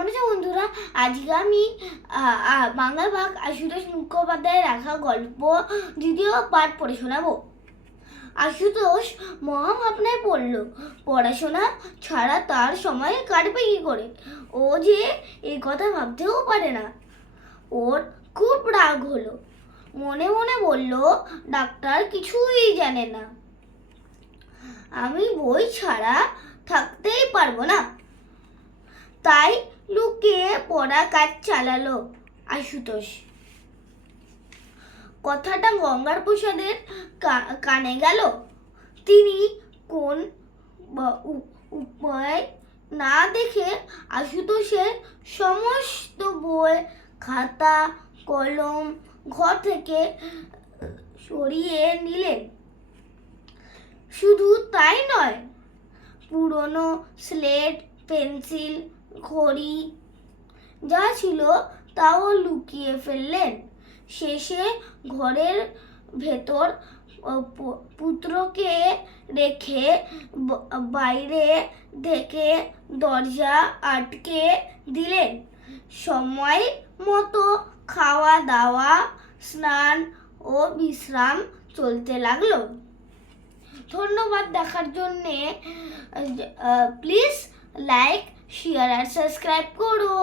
বন্ধুরা, আজকে আমি বাংলা ভাগ আশুতোষ মুখোপাধ্যায়ের লেখা গল্প দ্বিতীয় পাঠ পড়ে শোনাবো। আশুতোষ মহাভাবনায় পড়ল। পড়াশোনা ছাড়া তার সময় কাটবে কি করে? ও যে এই কথা ভাবতেও পারে না। ওর খুব রাগ হলো। মনে মনে বলল, ডাক্তার কিছুই জানে না, আমি বই ছাড়া থাকতেই পারবো না। তাই লুকিয়ে পড়া কাজ চালালো আশুতোষ। কথাটা গঙ্গার প্রসাদের কানে গেল। তিনি কোন উপায় না দেখে আশুতোষের সমস্ত বই, খাতা, কলম ঘর থেকে সরিয়ে নিলেন। শুধু তাই নয়, পুরনো স্লেট, পেন্সিল, ঘড়ি যা ছিল তাও লুকিয়ে ফেললেন। শেষে ঘরের ভেতর পুত্রকে রেখে বাইরে থেকে দরজা আটকে দিলেন। সময় মতো খাওয়া দাওয়া, স্নান ও বিশ্রাম চলতে লাগলো। ধন্যবাদ দেখার জন্যে। প্লিজ লাইক, শেয়ার আর সাবস্ক্রাইব করো।